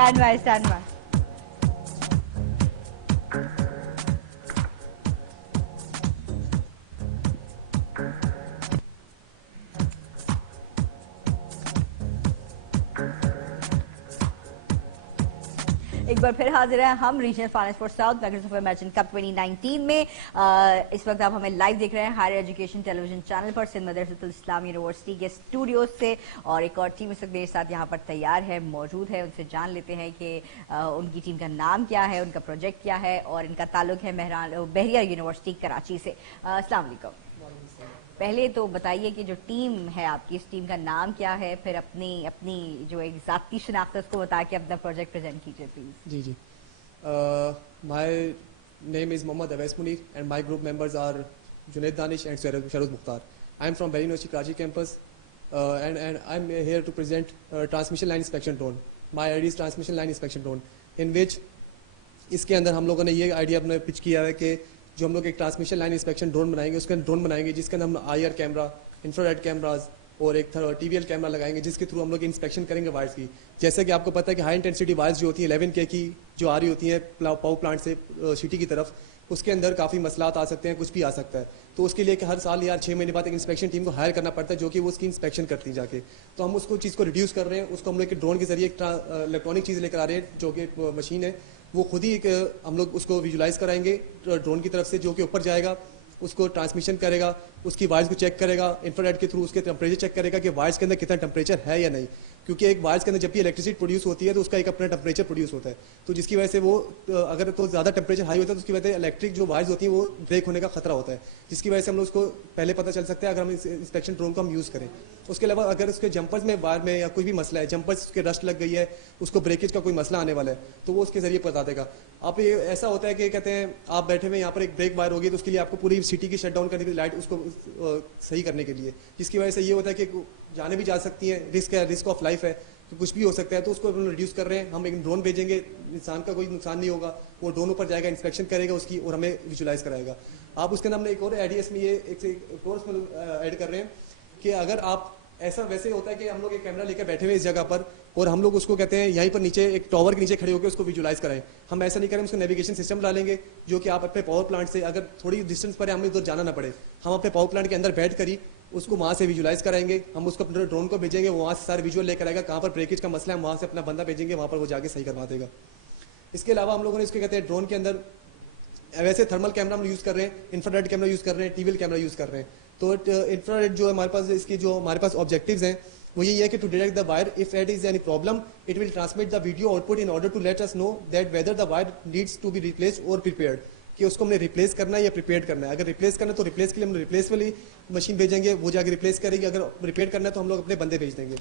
Stand by, stand by. एक बार फिर हाजिर है हम regional finance for south magnets of imagine cup 2019 में। इस वक्त आप हमें लाइव देख रहे हैं हायर एजुकेशन टेलीविजन चैनल पर सिंध मदरसतुल इस्लाम यूनिवर्सिटी के स्टूडियो से। और एक और टीम इस वक्त मेरे साथ यहाँ पर तैयार है, मौजूद है। उनसे जान लेते हैं कि उनकी टीम का नाम क्या है, उनका प्रोजेक्ट क्या है और इनका ताल्लुक है बहरिया यूनिवर्सिटी कराची से। अस्सलाम वालेकुम। पहले तो बताइए कि जो टीम है आपकी, इस टीम का नाम क्या है, फिर अपनी अपनी जो एक ज़ाती शनाख्त है उसको बता के अपना प्रोजेक्ट प्रेजेंट कीजिए प्लीज। जी जी, my name is Mohammad Awais Munir and my group members are Junaid Danish and Sharoz Mukhtar. I am from Bahria University Karachi campus and I am here to present transmission line inspection drone. My idea is transmission line inspection drone, in which इसके अंदर हम लोगों ने ये आइडिया अपने पिच किया है कि जो हम लोग एक ट्रांसमिशन लाइन इंस्पेक्शन ड्रोन बनाएंगे, उसके अंदर ड्रोन बनाएंगे जिसके अंदर हम IR कैमरा, इंफ्रारेड कैमराज और एक TVL कैमरा लगाएंगे जिसके थ्रू हम लोग इंस्पेक्शन करेंगे वायर्स की। जैसे कि आपको पता है कि हाई इंटेंसिटी वायर्स जो होती हैं 11K की जो आ रही होती हैं पावर प्लांट से सिटी की तरफ, उसके अंदर काफ़ी मसलात आ सकते हैं, कुछ भी आ सकता है। तो उसके लिए कि हर साल या 6 महीने बाद एक इंस्पेक्शन टीम को हायर करना पड़ता है जो कि वो उसकी इंस्पेक्शन करती जाके। तो हम उसको चीज़ को रिड्यूस कर रहे हैं, उसको हम लोग ड्रोन के जरिए इलेक्ट्रॉनिक चीज़ लेकर आ रहे हैं जो कि मशीन है, वो खुद ही एक हम लोग उसको विजुलाइज कराएंगे ड्रोन की तरफ से, जो कि ऊपर जाएगा, उसको ट्रांसमिशन करेगा, उसकी वायर्स को चेक करेगा, इंफ्रारेड के थ्रू उसके टेम्परेचर चेक करेगा कि वायर्स के अंदर कितना टेम्परेचर है या नहीं। क्योंकि एक वायर्स के अंदर जब भी इलेक्ट्रिसिटी प्रोड्यूस होती है तो उसका एक अपना टेम्परेचर प्रोड्यूस होता है, तो जिसकी वजह से वो अगर तो ज़्यादा टेम्परेचर हाई होता है तो उसकी वजह से इलेक्ट्रिक जो वायर्स होती हैं वो ब्रेक होने का खतरा होता है, जिसकी वजह से हम लोग उसको पहले पता चल सकता है अगर हम इस इंस्पेक्शन ड्रोन को हम यूज़ करें। उसके अलावा अगर उसके जंपर्स में वायर में या कोई भी मसला है, जंपर्स के रस्ट लग गई है, उसको ब्रेकेज का कोई मसला आने वाला है, तो वो उसके जरिए बता देगा। आप ये ऐसा होता है कि कहते हैं आप बैठे हुए यहाँ पर एक ब्रेक वायर होगी तो उसके लिए आपको पूरी सिटी की शट डाउन करने की लाइट उसको सही करने के लिए, जिसकी वजह से ये होता है कि जाने भी जा सकती हैं, रिस्क है, रिस्क ऑफ लाइफ है, तो कुछ भी हो सकता है, तो उसको रिड्यूस कर रहे हैं। हम एक ड्रोन भेजेंगे, इंसान का कोई नुकसान नहीं होगा, वो ड्रोन ऊपर जाएगा, इंस्पेक्शन करेगा उसकी और हमें विजुलाइज कराएगा। आप उसके नाम ने एक और आइडिया इसमें ये एक और ऐड कर रहे हैं कि अगर आप ऐसा वैसे होता है कि हम लोग एक कैमरा लेकर बैठे हुए इस जगह पर और हम लोग उसको कहते हैं यहीं पर नीचे एक टावर के नीचे खड़े होकर उसको विजुलाइज कराएं। हम ऐसा नहीं करें, उसको नेविगेशन सिस्टम डालेंगे जो कि आप अपने पावर प्लांट से अगर थोड़ी डिस्टेंस पर है, हमें उधर जाना ना पड़े, हम अपने पावर प्लांट के अंदर बैठ कर ही उसको वहाँ से विजुलाइज कराएंगे। हम उसको अपने ड्रोन को भेजेंगे, वो वहाँ से सारे विजुअल लेकर आएगा, कहाँ पर ब्रेकेज का मसला है, वहाँ से अपना बंदा भेजेंगे, वहाँ पर वो जाके सही करवा देगा। इसके अलावा हम लोगों ने इसके कहते हैं ड्रोन के अंदर वैसे थर्मल कैमरा हम यूज़ कर रहे हैं, इंफ्रारेड कैमरा यूज़ कर रहे हैं, TVL कैमरा यूज़ कर रहे हैं। तो इंफ्रारेड जो हमारे पास इसकी जो हमारे पास ऑब्जेक्टिव्स हैं वो यही है कि to detect the wire, if it is any problem it will transmit the video output in order to let us know that whether the wire needs to be replace और प्रिपेयर्ड, कि उसको हमने रिप्लेस करना है या प्रिपेयर करना है। अगर रिप्लेस करना है तो रिप्लेस के लिए हम रिप्लेस वाली मशीन भेजेंगे, वो जाके रिप्लेस करेगी। अगर रिपेयर करना है तो हम लोग अपने बंदे भेज देंगे।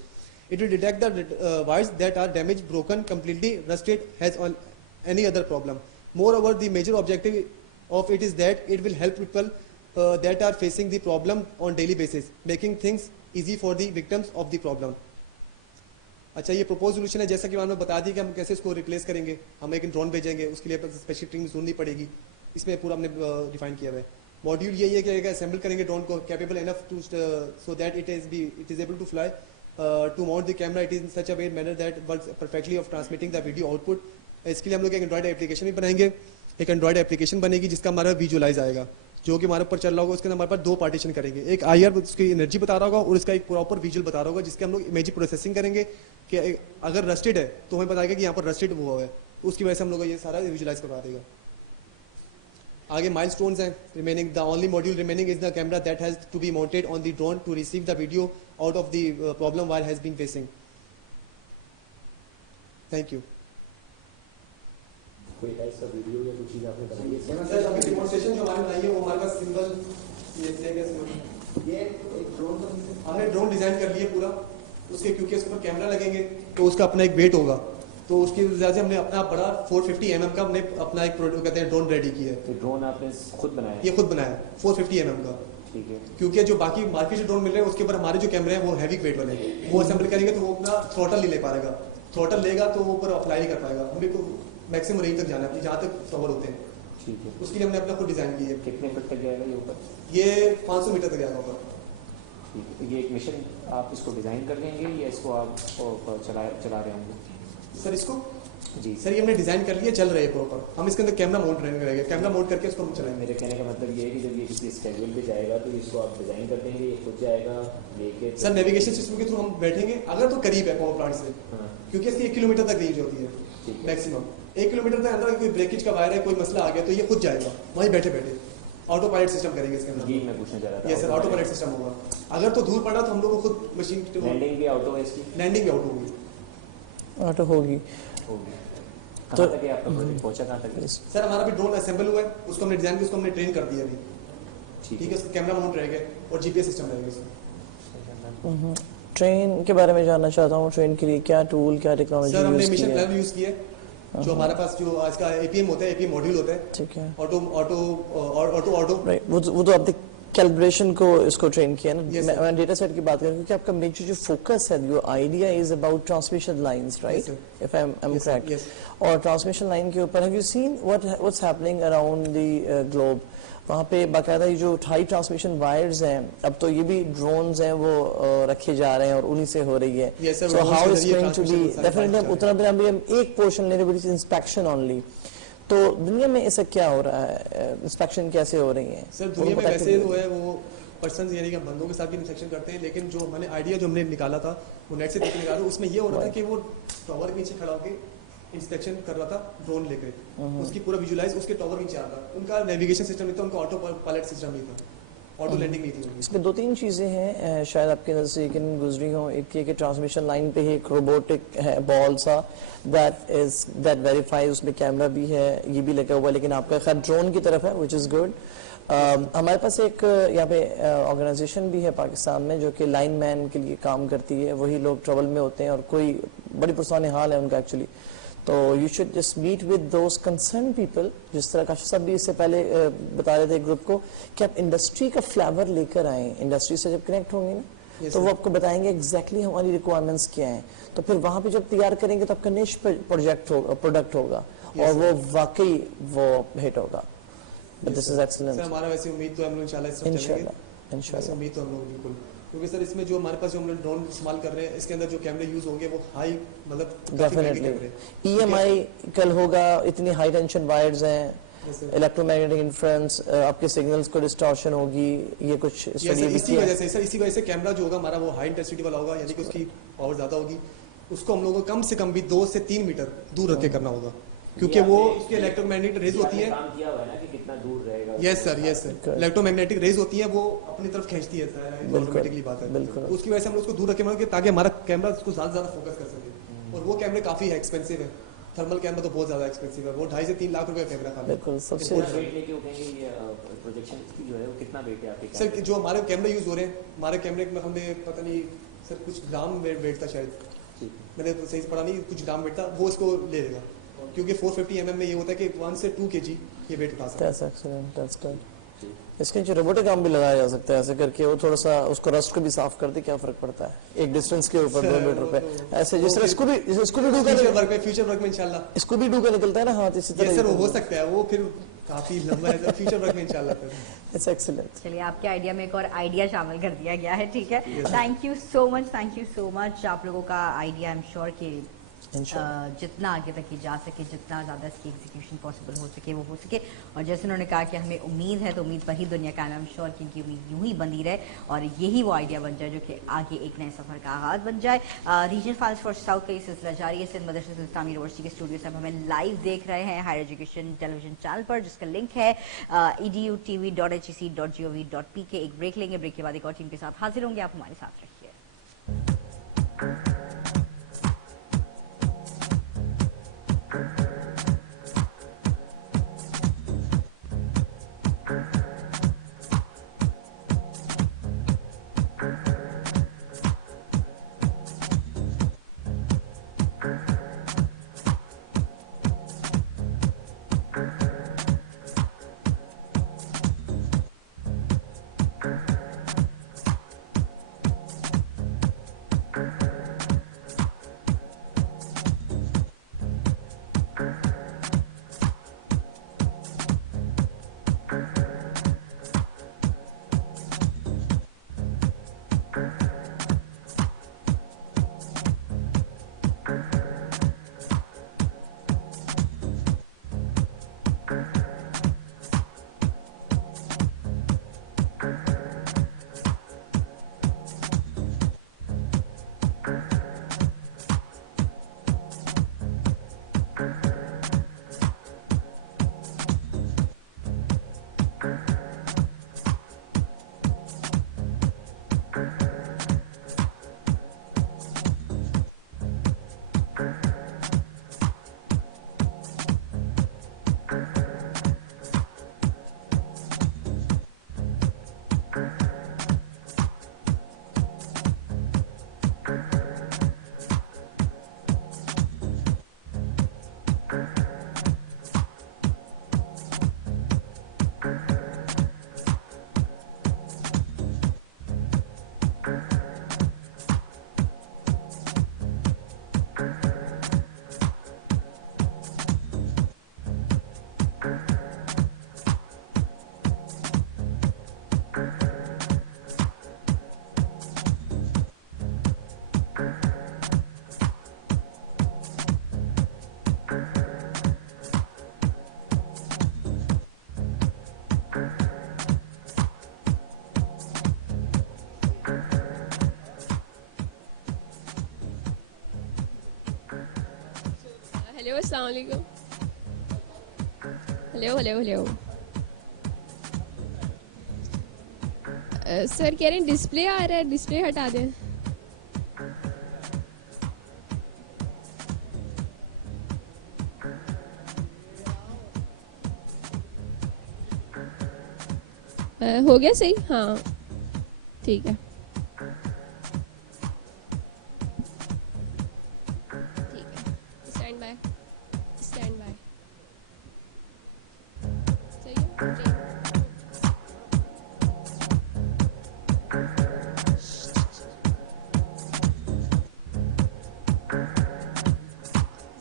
It will detect the wires that are damage, broken, completely rusted, has on any other problem. Moreover, the major objective of it is that it will help people that are facing the problem on daily basis, making things easy for the victims of the problem. अच्छा, ये propose solution है, जैसा कि मैंने बता दी कि हम कैसे इसको रिप्लेस करेंगे। हम एक ड्रोन भेजेंगे, उसके लिए स्पेशल टीम ढूंढनी पड़ेगी, इसमें पूरा हमने डिफाइन किया हुआ है। मॉड्यूल यही है कि असेंबल करेंगे ड्रोन को capable enough to so that it is able to fly, to mount the camera it is in such a way manner that works perfectly of transmitting the video output. इसके लिए हम लोग एक एंड्रॉइड एप्लीकेशन भी बनाएंगे, एक Android application बनेगी जिसका हमारा विजुअलाइज आएगा, जो कि हमारे ऊपर चल रहा होगा। उसके अंदर हमारे पास दो पार्टीशन करेंगे, एक IR उसकी एनर्जी बता रहा होगा और इसका एक प्रॉपर विजुअल बता रहा होगा, जिसके हम लोग इमेज प्रोसेसिंग करेंगे कि अगर रस्टेड है तो हमें बताएगा कि यहाँ पर रस्टेड हुआ है, तो उसकी वजह से हम लोग ये सारा विजुलाइज करवा देगा। आगे माइलस्टोन्स हैं remaining. The only module remaining is the camera that has to be mounted on the drone to receive the video out of the problem wire has been facing. Thank you. कोई ऐसा वीडियो या कुछ चीज़ आपने बनाई है? सर अभी डेमोंस्ट्रेशन जो हमारे बनाई है वो हमारे पास सिंबल ये एक ड्रोन हमने ड्रोन डिजाइन कर लिया पूरा उसके, क्योंकि उसके ऊपर कैमरा लगेंगे तो उसका अपना एक वेट होगा, तो उसकी वजह से हमने अपना बड़ा 450 mm का हमने अपना एक प्रोडक्ट कहते हैं ड्रोन रेडी किया है। तो ड्रोन आपने खुद बनाया? ये खुद बनाया 450 mm का। ठीक है। क्योंकि जो बाकी मार्केट से ड्रोन मिल रहे हैं उसके ऊपर हमारे जो कैमरे हैं वो हैवी वेट वाले हैं, वो असेंबल करेंगे तो वो अपना थ्रॉटल नहीं ले पाएगा, थ्रॉटल लेगा तो वो ऊपर अप्लाई नहीं कर पाएगा। हमें को मैक्सिमम रेंज तक जाना है जहाँ तक कवर होते हैं। ठीक है। उसके लिए हमने अपना खुद डिजाइन किया है। कितने फीट तक जाएगा ये ऊपर? ये 500 मीटर तक जाएगा ऊपर। ठीक है। ये एक मिशन आप इसको डिज़ाइन कर लेंगे या इसको आप चला रहे होंगे? सर इसको जी सर ये हमने डिजाइन कर लिया, चल रहे हैं प्रॉपर। हम इसके अंदर कैमरा माउंट करेंगे, कैमरा माउंट करके इसको हम चलाएंगे। मेरे कहने का मतलब ये है कि जब ये किसी स्केड्यूल पे जाएगा तो इसको आप डिज़ाइन कर देंगे, ये खुद जाएगा लेके। सर नेविगेशन सिस्टम के थ्रू हम बैठेंगे, अगर तो करीब है पावर प्लांट से, हाँ क्योंकि इसकी 1 किलोमीटर तक रेंज होती है ठीक है। मैक्सिमम। 1 किलोमीटर तक अंदर कोई ब्रेकेज का वायर है, कोई मसला आ गया तो ये खुद जाएगा वहीं बैठे बैठे। ऑटो पायलट सिस्टम करेंगे इसके अंदर। ये मैं पूछना चाह रहा था। ये सर ऑटो पायलट सिस्टम होगा। अगर तो दूर पड़ा तो हम लोग को खुद मशीन लैंडिंग भी ऑटो है इसकी? लैंडिंग भी आउट होगी। ऑटो होगी। होगी। तो- कहाँ तक है आपका प्रोजेक्ट, पहुँचा कहाँ तक है? सर हमारा भी ड्रोन असेंबल हुआ है, उसको हमने डिजाइन किया, उसको हमने ट्रेन कर दिया अभी। ठीक ठीक है, उसका कैमरा माउंट रहेगा और जीपीएस सिस्टम रहेगा इसमें। ट्रेन के बारे में जानना चाहता हूँ, ट्रेन के लिए क्या टूल, क्या टेक्नोलॉजी सर हमने यूज की मिशन है? प्लान यूज किया है, जो हमारे पास जो आज का एपीएम होता है, एपीएम मॉड्यूल होता है, ठीक है, auto auto auto auto right. वो तो आपने कैलिब्रेशन को इसको ट्रेन किया ना। Yes, sir. मैं डेटा सेट की बात करूँ क्योंकि आपका मेजर जो फोकस है, your idea is about transmission lines, right? sir. If I am Yes, sir. Correct. Yes. और ट्रांसमिशन लाइन के ऊपर have you seen what's happening around the globe? वहाँ पे बाकायदा ये जो हाई ट्रांसमिशन वायर्स हैं, अब तो ये भी ड्रोन्स हैं वो रखे जा रहे हैं और उन्हीं से हो रही है। Yes, sir. So drones how के इज जरिए गोइंग टू बी transmission सारे डेफिनेटली flights उतना भी हम एक पोर्शन ले रहे हैं, इंस्पेक्शन ओनली। तो दुनिया में ऐसा क्या हो रहा है, इंस्पेक्शन कैसे हो रही है? सर दुनिया में वैसे वो है, वो पर्सन यानी कि हम बंदों के साथ भी इंस्पेक्शन करते हैं, लेकिन जो मैंने आइडिया जो हमने निकाला था वो नेट से देख के निकाला, उसमें ये हो रहा था कि वो टावर के नीचे खड़ा होकर इंस्पेक्शन कर रहा था ड्रोन लेकर, उसकी पूरा विजुलाइज उसके टावर के नीचे आ रहा। उनका नेविगेशन सिस्टम नहीं था, उनका ऑटो पायलट सिस्टम नहीं था, ऑटो लैंडिंग नहीं थी उनकी। इसमें दो तीन चीजें हैं शायद आपकी नजर से यकीन गुजरी हो। एक ये कि ट्रांसमिशन लाइन पे ही एक रोबोटिक है बॉल सा दैट वेरीफाई, उसमें कैमरा भी है, ये भी लगा हुआ है, लेकिन आपका खैर ड्रोन की तरफ है, विच इज गुड। हमारे पास एक यहाँ पे ऑर्गेनाइजेशन भी है पाकिस्तान में जो कि लाइन मैन के लिए काम करती है। वही लोग ट्रबल में होते हैं और कोई बड़ी पुरसाने हाल है उनका एक्चुअली। तो you should just meet with those concern people, जिस तरह काशिफ साहब भी इससे पहले बता रहे थे ग्रुप को कि आप इंडस्ट्री का फ्लेवर लेकर आए। इंडस्ट्री से जब कनेक्ट होंगे ना Yes, तो वो sir. आपको बताएंगे एग्जैक्टली हमारी रिक्वायरमेंट्स क्या हैं। तो फिर वहां पे जब तैयार करेंगे तो आपका निश प्रोडक्ट होगा और वो वाकई वो हिट होगा। But this is sir excellent हमारा वैसे उम्मीद तो है हम लोग इंशाल्लाह इस तरफ चलेंगे, इंशाल्लाह वैसे इंशाल्लाह। उम्मीद तो हम लोग बिल्कुल, क्योंकि सर इसमें जो हमारे पास जो हम लोग ड्रोन इस्तेमाल कर रहे हैं, इसके अंदर जो कैमरे यूज होंगे वो हाई मतलब काफी महंगे कैमरे डेफिनेटली EMI कल होगा, इतनी हाई टेंशन वायर्स हैं, Yes, sir. इलेक्ट्रोमैग्नेटिक इंफ्लुएंस, आपके सिग्नल्स को डिस्टॉर्शन होगी, ये कुछ ये स्टडी सर भी इसी किया वजह से सर इसी वजह से कैमरा जो होगा हमारा वो हाई इंटेंसिटी वाला होगा, यानी कि उसकी पावर ज्यादा होगी। उसको हम लोगों को कम से कम भी 2 से 3 मीटर दूर रख के करना होगा, क्योंकि वो उसके इलेक्ट्रोमैग्नेटिक रेज होती है। काम किया हुआ है ना कि कितना दूर रहेगा। Yes sir, yes sir. Electromagnetic rays होती है, वो अपनी तरफ खींचती है, ऑटोमेटिकली बात है। बिल्कुल। उसकी वजह से हम लोग उसको दूर रखे कि ताकि हमारा कैमरा उसको ज्यादा ज्यादा फोकस कर सके। और वो कैमरे काफी एक्सपेंसिव है, थर्मल कैमरा तो बहुत ज्यादा एक्सपेंसिव है, वो 2.5 से 3 लाख रुपए का कैमरा खाली। बिल्कुल सबसे पूरा वेट लेके वो कहेंगे ये प्रोजेक्शन की जो है वो कितना वेट है आपके सर जो हमारे कैमरे यूज हो रहे हैं, हमारे कैमरे में हमने पता नहीं सर कुछ ग्राम वेट था शायद, ठीक मैंने तो सही से पढ़ा नहीं, कुछ ग्राम वेट था, वो इसको ले लेगा। क्योंकि 450 mm में ये होता है कि 1 से 2 kg ये वेट उठा सकता है। That's excellent, that's good. इसके नीचे रोबोटिक आर्म भी लगाया जा सकता है ऐसे करके, वो थोड़ा सा उसको रस्ट को भी साफ कर दे, क्या फर्क पड़ता है एक डिस्टेंस के ऊपर 2 मीटर पे, ऐसे जिस तरह इसको भी डू फ्यूचर वर्क में इंशाल्लाह इसको भी डू का निकलता है ना हाथ, इसी ये तरह सर वो हो सकता है, वो फिर काफी लंबा है फ्यूचर वर्क में इंशाल्लाह फिर। It's excellent. चलिए आपके आइडिया में एक और आइडिया शामिल कर दिया गया है, ठीक है। थैंक यू सो मच आप लोगों का आइडिया। आई एम श्योर कि जितना आगे तक ये जा सके, जितना ज़्यादा इसकी एग्जीक्यूशन पॉसिबल हो सके वो हो सके। और जैसे उन्होंने कहा कि हमें उम्मीद है, तो उम्मीद पर ही दुनिया का, आई एम श्योर कि इनकी उम्मीद यूं ही बंधी रहे और यही वो आइडिया बन जाए जो कि आगे एक नए सफ़र का आगाज़ बन जाए। रीजनल फाइनेंस फॉर साउथ का ये सिलसिला जारी है। सिंध मदरसा इस्लामी यूनिवर्सिटी के स्टूडियो से अब हमें लाइव देख रहे हैं हायर एजुकेशन टेलीविजन चैनल पर, जिसका लिंक है edutv.hec.gov.pk। एक ब्रेक लेंगे, ब्रेक के बाद एक और टीम के साथ हाजिर होंगे, आप हमारे साथ रहिए। हेलो अस्सलाम वालेकुम। Hello hello hello. सर कह रहे हैं डिस्प्ले आ रहा है, डिस्प्ले हटा दें। हो गया सही? हाँ ठीक है ठीक है। Stand by, stand by. सही है ठीक।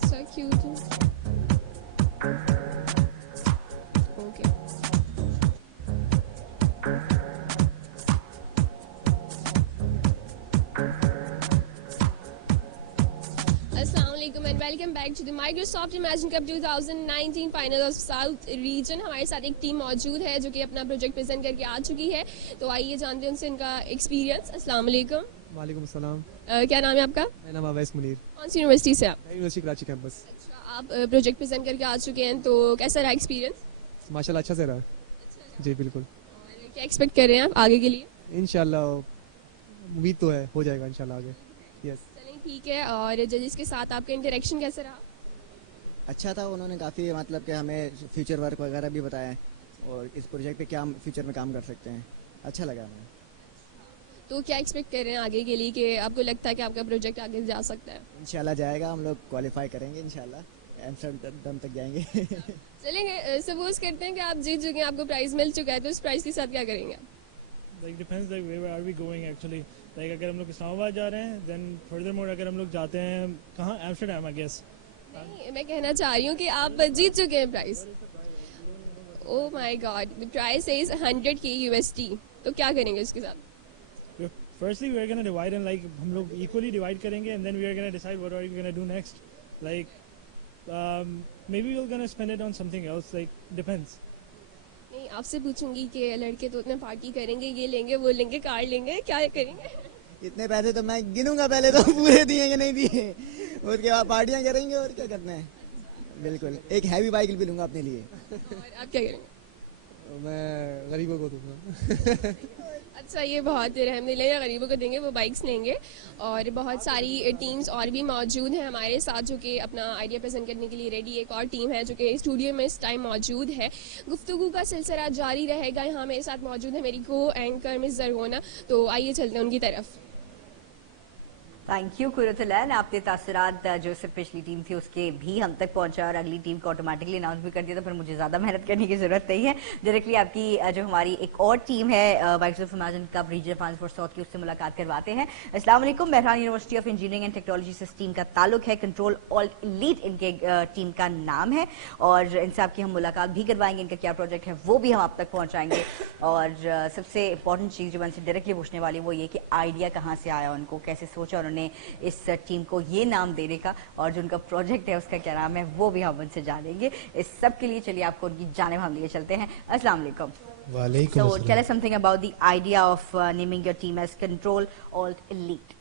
So cute. Okay. Assalamualaikum and welcome back to the Microsoft Imagine Cup 2019 final of south region. हमारे साथ एक टीम मौजूद है जो कि अपना प्रोजेक्ट प्रेजेंट करके आ चुकी है, तो आइए जानते हैं उनसे इनका एक्सपीरियंस। अस्सलाम वालेकुम। वालेकुम अस्सलाम। क्या नाम है आपका? मेरा नाम अवैस मुनीर, कौन सी यूनिवर्सिटी से आप? यूनिवर्सिटी कराची कैंपस। अच्छा, आप प्रोजेक्ट प्रेजेंट करके आ चुके हैं, तो कैसा रहा एक्सपीरियंस? माशाल्लाह अच्छा से रहा। जी बिल्कुल। और क्या एक्सपेक्ट कर रहे हैं आप आगे के लिए? इंशाल्लाह उम्मीद तो है हो जाएगा इंशाल्लाह आगे। यस। चलें ठीक है। और जजेस के साथ आपका इंटरेक्शन कैसा रहा? अच्छा था, उन्होंने काफ़ी मतलब कि हमें फ्यूचर वर्क वगैरह भी बताया और इस प्रोजेक्ट पे क्या हम फ्यूचर में काम कर सकते हैं। अच्छा लगा हमें। तो क्या एक्सपेक्ट कर रहे हैं आगे के लिए, कि आपको लगता है कि आपका प्रोजेक्ट आगे जा सकता है? इंशाल्लाह जाएगा, हम लोग क्वालिफाई करेंगे इंशाल्लाह, एमस्टरडम तक जाएंगे। चलेंगे। सपोज करते हैं कि आप जीत चुके हैं, आपको प्राइज मिल चुका है, तो उस प्राइज के साथ क्या करेंगे आप? Like depends like where are we going actually. Like अगर हम लोग इस्लामाबाद जा रहे हैं then furthermore अगर हम लोग जाते हैं कहाँ एम्स्टरडम I guess. नहीं, मैं कहना चाह रही हूँ कि आप जीत चुके हैं prize. Oh my god, the price is 100K USD। तो क्या करेंगे उसके साथ? Firstly we are gonna divide and like हम लोग equally divide करेंगे and then we are gonna decide what are we gonna do next. Like maybe we're gonna spend it on something else, like depends. नहीं, आपसे पूछूंगी कि लड़के तो उतने पार्टी करेंगे, ये लेंगे वो लेंगे, कार लेंगे, क्या करेंगे? इतने पैसे तो मैं गिनूंगा पहले तो पूरे दिए कि नहीं दिए, उसके बाद पार्टियां करेंगे और क्या करना है। बिल्कुल, एक हैवी बाइक भी लूंगा अपने लिए। और आप क्या करेंगे? मैं गरीबों को दूंगा। अच्छा, ये बहुत रहमदिल्ला गरीबों को देंगे, वो बाइक्स लेंगे। और बहुत सारी टीम्स और भी मौजूद हैं हमारे साथ जो कि अपना आइडिया प्रेजेंट करने के लिए रेडी। एक और टीम है जो कि स्टूडियो में इस टाइम मौजूद है। गुफ्तगू का सिलसिला जारी रहेगा। यहाँ मेरे साथ मौजूद है मेरी को एंकर मिस जरगोना, तो आइए चलते हैं उनकी तरफ। थैंक यू कुरतुलैन, आपने तासुरात जो से पिछली टीम थी उसके भी हम तक पहुंचा और अगली टीम को ऑटोमेटिकली अनाउंस भी कर दिया, तो फिर मुझे ज़्यादा मेहनत करने की ज़रूरत नहीं है। डायरेक्टली आपकी जो हमारी एक और टीम है Microsoft Imagine Cup regional final for south की, उससे मुलाकात करवाते हैं। अस्सलाम वालेकुम। Mehran university of Engineering and Technology से इस टीम का ताल्लुक है। कंट्रोल ऑल्ट लीड इनके टीम का नाम है और इनसे आपकी हम मुलाकात भी करवाएंगे। इनका क्या प्रोजेक्ट है वो भी हम आप तक पहुँचाएंगे। और सबसे इंपॉर्टेंट चीज़ जो मैं इनसे डायरेक्टली पूछने वाली वो ये कि आइडिया कहाँ से आया, उनको कैसे सोचा उन्होंने इस टीम को ये नाम देने का, और जो उनका प्रोजेक्ट है उसका क्या नाम है वो भी हम उनसे जानेंगे। इस सब के लिए चलिए आपको उनकी जानिब हम लिए चलते हैं। अस्सलाम वालेकुम। वालेकुम So अस्सलाम। tell us something about the idea of naming your team as Control Alt Elite.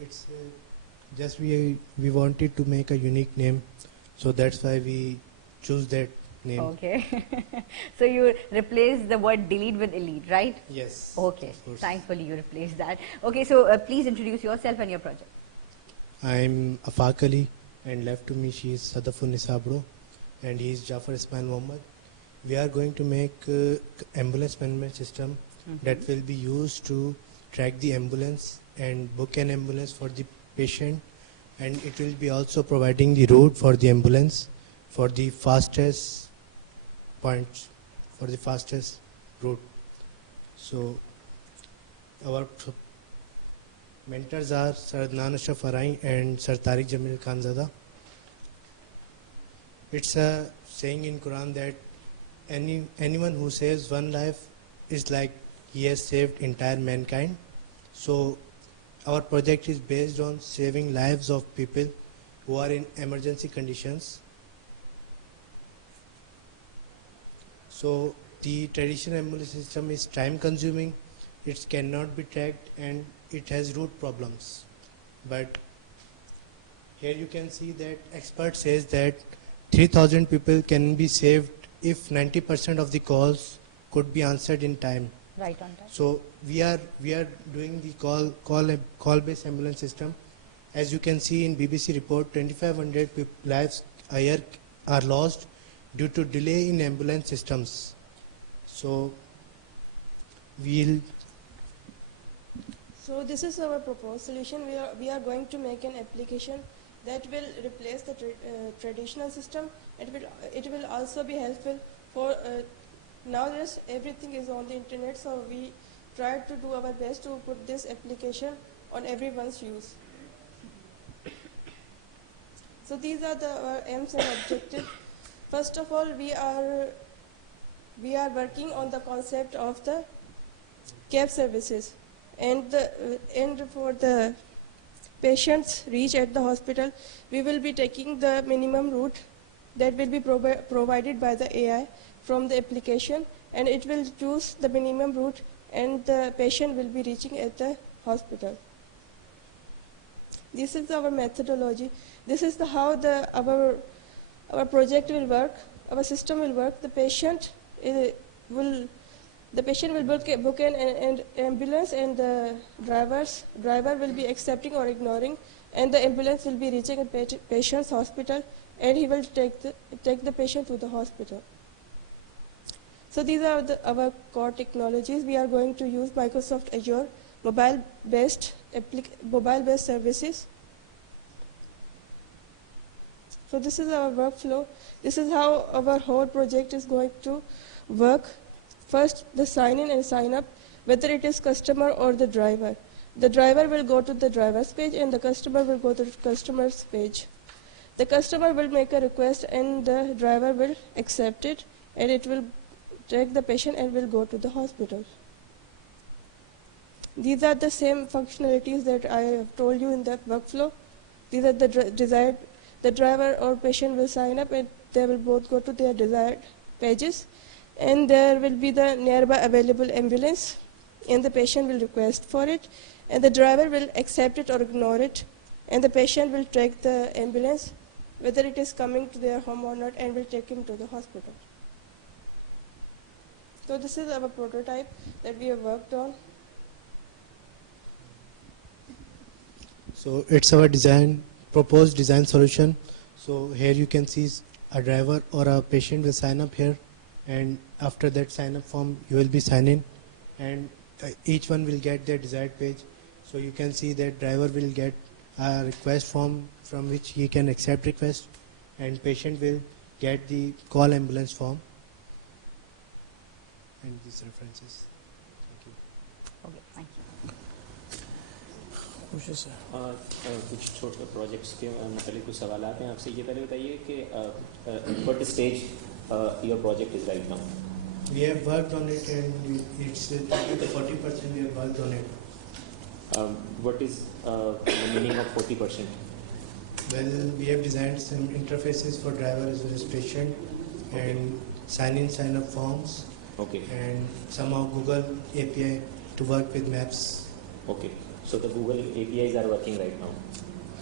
It's just we wanted to make a unique name, so that's why we choose that name. Okay. So you replace the word delete with elite, right? Yes. Okay. of course. Thankfully you replaced that. Okay, so please introduce yourself and your project. I'm Afaq Ali, and left to me she is Sadafun Nisabro, and he is Jafar Ismail Mohammed. We are going to make ambulance management system that will be used to track the ambulance and book an ambulance for the patient, and it will be also providing the route for the ambulance for the fastest points, for the fastest route. So our mentors are Sir Adnan Ashraf Farai and Sir Tariq Jamil Khanzada. It's a saying in Quran that anyone who saves one life is like he has saved entire mankind. So our project is based on saving lives of people who are in emergency conditions. So the traditional ambulance system is time consuming, it cannot be tracked, and it has root problems. But here you can see that expert says that 3,000 people can be saved if 90% of the calls could be answered in time. Right on time. So we are doing the call based ambulance system. As you can see in BBC report, 2,500 lives a year are lost due to delay in ambulance systems. So So this is our proposed solution. We are going to make an application that will replace the traditional system. It will also be helpful for nowadays everything is on the internet, so we try to do our best to put this application on everyone's use. So these are our aims and objectives. First of all, we are working on the concept of the cab services, and for the patients reach at the hospital, we will be taking the minimum route that will be provided by the AI from the application, and it will choose the minimum route, and the patient will be reaching at the hospital. This is our methodology. This is how our project will work. Our system will work. The patient will book an ambulance, and the driver will be accepting or ignoring, and the ambulance will be reaching a patient's hospital, and he will take the patient to the hospital. So these are our core technologies. We are going to use Microsoft Azure mobile-based services. So this is our workflow. This is how our whole project is going to work. First, the sign in and sign up, whether it is customer or the driver. The driver will go to the driver's page, and the customer will go to the customer's page. The customer will make a request, and the driver will accept it, and it will take the patient and will go to the hospital. These are the same functionalities that I have told you in the workflow. These are the desired. The driver or patient will sign up, and they will both go to their desired pages, and there will be the nearby available ambulance, and the patient will request for it, and the driver will accept it or ignore it, and the patient will take the ambulance, whether it is coming to their home or not, and will take him to the hospital. So this is our prototype that we have worked on. So it's our proposed design solution. So here you can see a driver or a patient will sign up here, and after that sign up form you will be signing, and each one will get their desired page. So you can see that driver will get a request form from which he can accept request, and patient will get the call ambulance form and these references. Thank you. Okay, thank you. कुछ छोटे प्रोजेक्ट्स के मतलब कुछ सवाल आते हैं आपसे। ये पहले बताइए कि what stage your project is right now? We have worked on it, and it's the 40% we have worked on it. What is the meaning of 40%? Well, we have designed some interfaces for driver as well as patient, and sign-in, sign-up forms. Okay. And somehow Google API to work with maps. Okay. So the Google APIs are working right now?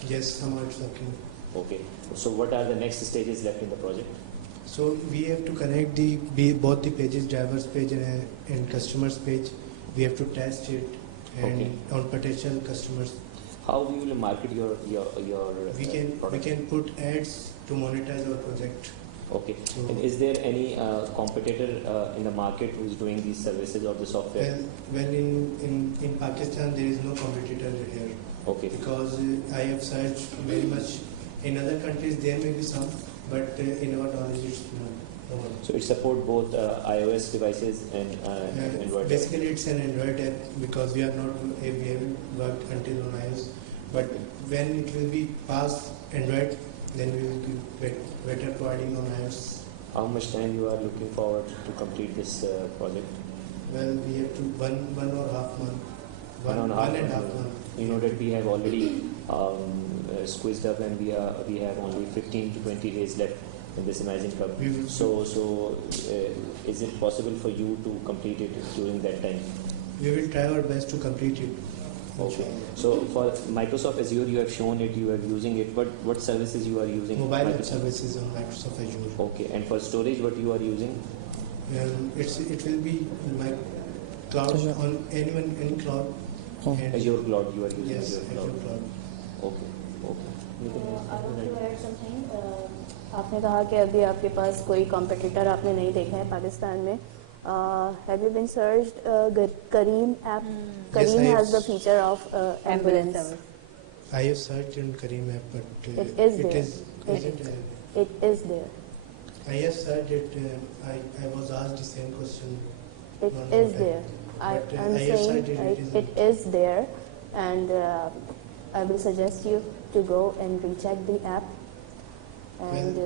Yes, somehow it's working. Okay. So what are the next stages left in the project? So we have to connect both the pages, driver's page and customer's page. We have to test it and on potential customers. How we will market your We product? can put ads to monetize our project. Okay. So- And is there any competitor in the market who is doing these services or the software? Well, in Pakistan there is no competitor here Okay. because I have searched very much. In other countries there may be some, but in our knowledge it's no one. So it support both iOS devices and Android. Basically, it's an Android app because we haven't worked until on iOS. But when it will be past Android, then we will be better providing on iOS. How much time you are looking forward to complete this project? Well, we have to one or half month. One and a half month. You know that we have already squeezed up and we have only 15 to 20 days left in this Imagine Cup. We will- So is it possible for you to complete it during that time? We will try our best to complete it. Okay. So for Microsoft Azure, you have shown it, you are using it. What services you are using? Mobile app Microsoft? services on Microsoft Azure. Okay. And for storage, what you are using? It will be in my cloud on any cloud. And Azure Cloud, you are using yes, Azure Cloud. Azure Cloud. Okay. Okay. आपने कहा कि अभी आपके पास कोई कॉम्पिटिटर आपने नहीं देखा है पाकिस्तान में. Have you been searched Careem app? Careem I have. has the feature of ambulance. service. I have searched in Careem app, but It is there. isn't. It is there. I have searched it. I was asked the same question. It one more is time. there. But, I'm I have saying searched it is there, and I will suggest you to go and recheck the app and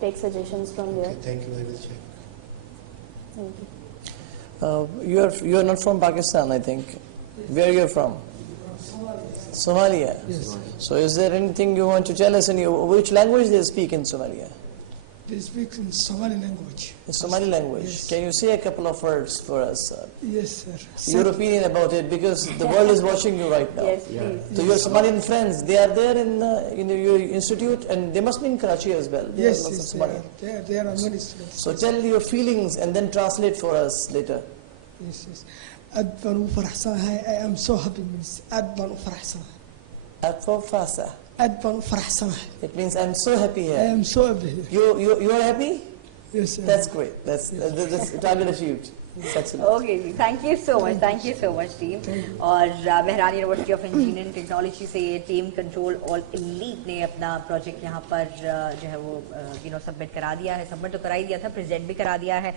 take suggestions from there. Okay, thank you. I will check. Thank you. You are not from Pakistan, I think. Where you are from? Somalia. Yes. So is there anything you want to tell us? Which language they speak in Somalia? They speak in Somali language. The Somali language. Yes. Can you say a couple of words for us? Yes, sir. Your opinion about it, because the world is watching you right now. Yes, please. So your Somalian friends, they are there in your institute, and they must be in Karachi as well. There are Yes, lots yes, of Somalian. they are many students. So tell your feelings and then translate for us later. Yes, yes. aad baan ugu faraxsanahay. I am so happy. Means aad baan u faraxsanahay. Atfo Fasa. aad baan u faraxsanahay. It means I'm so happy I here. am so happy. You are happy? Yes, sir. That's great. That's target achieved. Excellent. Okay जी, thank you so much team. और Mehran university of engineering technology से ये team control all elite ने अपना प्रोजेक्ट यहाँ पर जो है वो सबमिट करा दिया है. सबमिट तो करा ही दिया था, प्रेजेंट भी करा दिया है,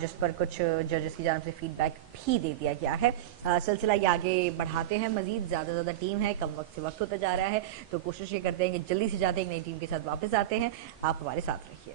जिस पर कुछ जजेस की जानब से फीडबैक भी दे दिया गया है. सिलसिला ये आगे बढ़ाते हैं मजीद. ज़्यादा टीम है, कम वक्त से वक्त होता जा रहा है, तो कोशिश ये करते हैं कि जल्दी से जाते हैं एक नई टीम के साथ वापस आते हैं. आप हमारे साथ रहिए.